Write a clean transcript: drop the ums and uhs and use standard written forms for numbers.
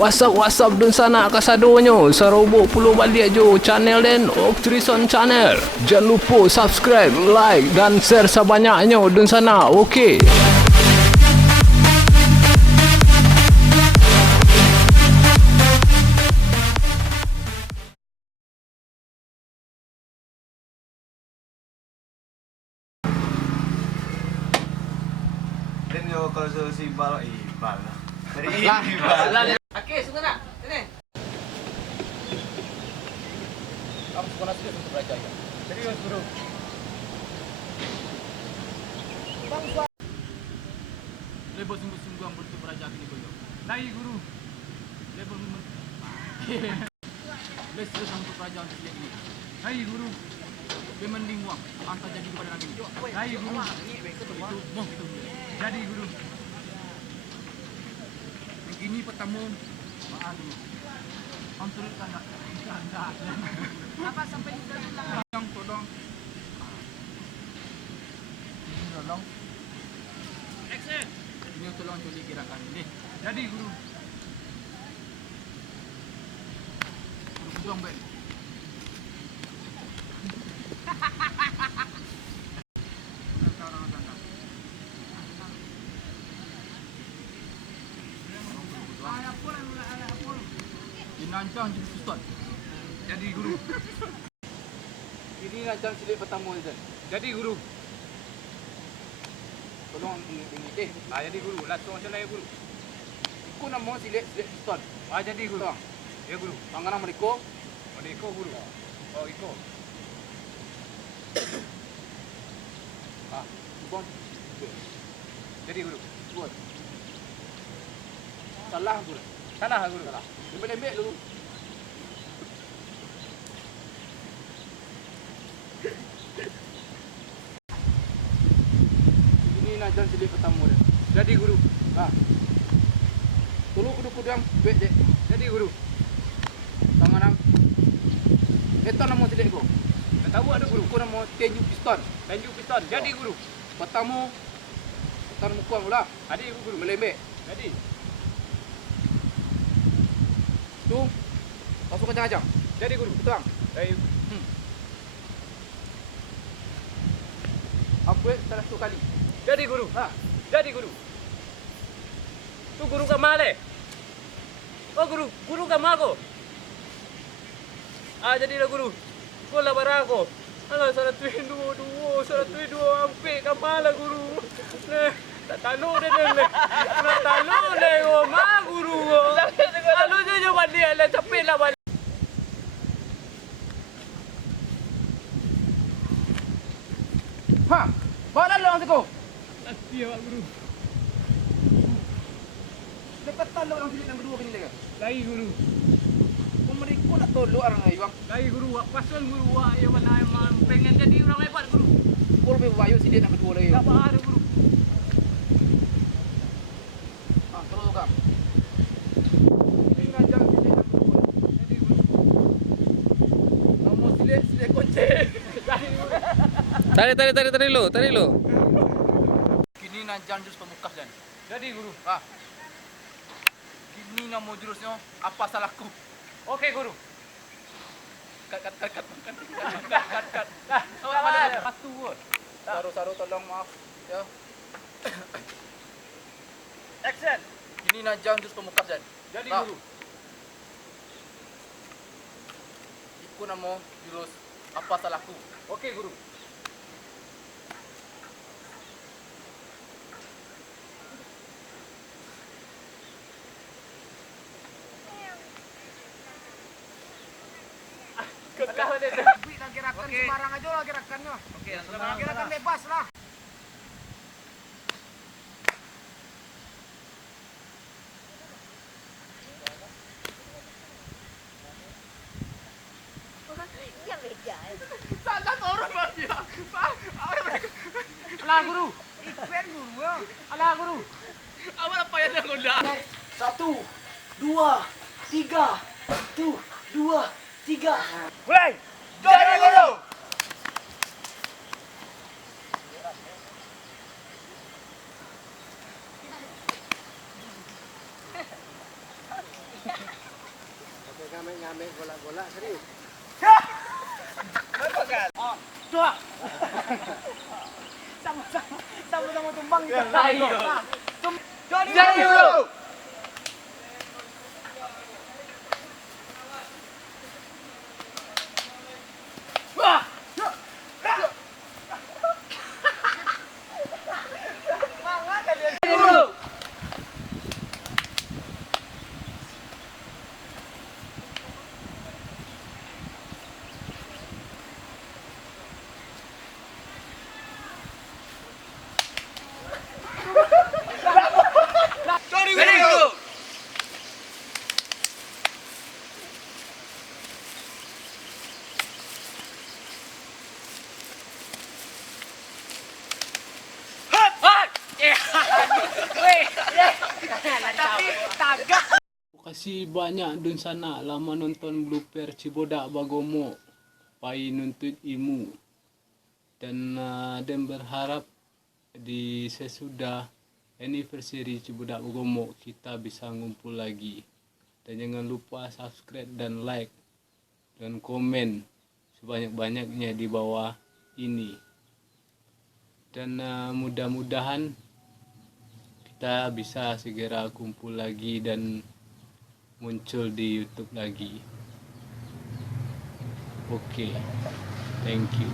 WhatsApp dun sana kasadonyo. Sarobok puluh balik jo channel den Octrison Channel. Jangan lupa subscribe, like dan share sebanyaknya dun sana. Okey. Dan kalau si Bal lah. Dari Bal. Okey, suka tak? Sini. Kamu sekolah serius untuk belajar ya? Serius bro. Label sungguh-sungguh yang untuk belajar ini beliau. Naik guru. Label Les serius untuk belajar untuk ini. Naik guru. Mending uang. Antar jadi kepada Nabi. Naik guru. Itu mau itu. Jadi guru. Ini pertama. Maaf guru. Antar tak. Apa sampai di dalam? Yang tolong. Ini tolong. Action. Ini tolong cuci gerakan ini. Jadi guru. Guru pejuang baik. Dinancang jadi Ustaz. Jadi guru. Ini nancang silik pertama Ustaz. Jadi guru. Tolong ini. Jadi guru. Langsung macam lain guru. Ikut nama silik Ustaz. Jadi guru. Ya guru. Tangan nama Iko. Iko guru. Oh Iko. Buang. Jadi guru. Buat. Salah guru. Salah guru. Salah. Lembek-lembek dulu. Ini najan silik pertama dia. Jadi guru. Tolong kudu-kudu yang baik dek. Jadi guru. Tangan ang. Itu nama silik ko. Tak tahu ada guru. Ko nama tenju piston. Tenju piston. Jadi guru. Pertama tekan mukuang pula. Jadi guru melembek. Jadi. Tu. Langsung kencang-kencang. Jadi guru, betul bang? Jadi. Apa 100 kali. Jadi guru. Jadi guru. Tu guru kamal eh? Oh guru kamal ko. Jadilah guru. Ko lah barang ko. Alah salah tuin dua ampe kamal lah guru. Tak tahu dia ni. Nak tahu dia rumah guru. Lalu je jawab dia lah capek lah balik. Bawa lalu orang seko. Pasti awak guru. Dekat tahu orang sini nombor 2 begini lagi. Lagi guru. Mereka nak tolong orang ayu bang. Lagi guru. Pasal guru awak yang mana yang pengen jadi orang hebat guru. Kau lebih bayu sini nombor 2 lagi. Tak ada guru. Terus kang. Ini ngajak sini nombor 2. Jadi guru. Nombor sini kunci. Tari lo. Kini najan jurus pembukas dan. Jadi guru. Kini nama jurusnya apa salahku? Okey guru. Kat. Satu word. Saru tolong maaf. Ya. Action. Kini najan jurus pembukas dan. Jadi guru. Ikut nama jurus apa salahku? Okey guru. Gerakan sembarang aja lah gerakannya. Okey, Gerakan bebas lah. Alah guru. Ikut guru ya. Alah guru. Awak apa yang nak gondak? 1, 2, 3. 1, 2, 3. Mulai. Jadi guru. Ngambil golak-golak serius. Sama-sama tumbang kita. Jadi bro. Kasih banyak dun sana lama nonton blooper Cibodak Bagomo pai nuntut ilmu dan berharap di sesudah anniversary Cibodak Bagomo kita bisa ngumpul lagi, dan jangan lupa subscribe dan like dan komen sebanyak-banyaknya di bawah ini, dan mudah-mudahan kita bisa segera kumpul lagi dan muncul di YouTube lagi. Oke, thank you.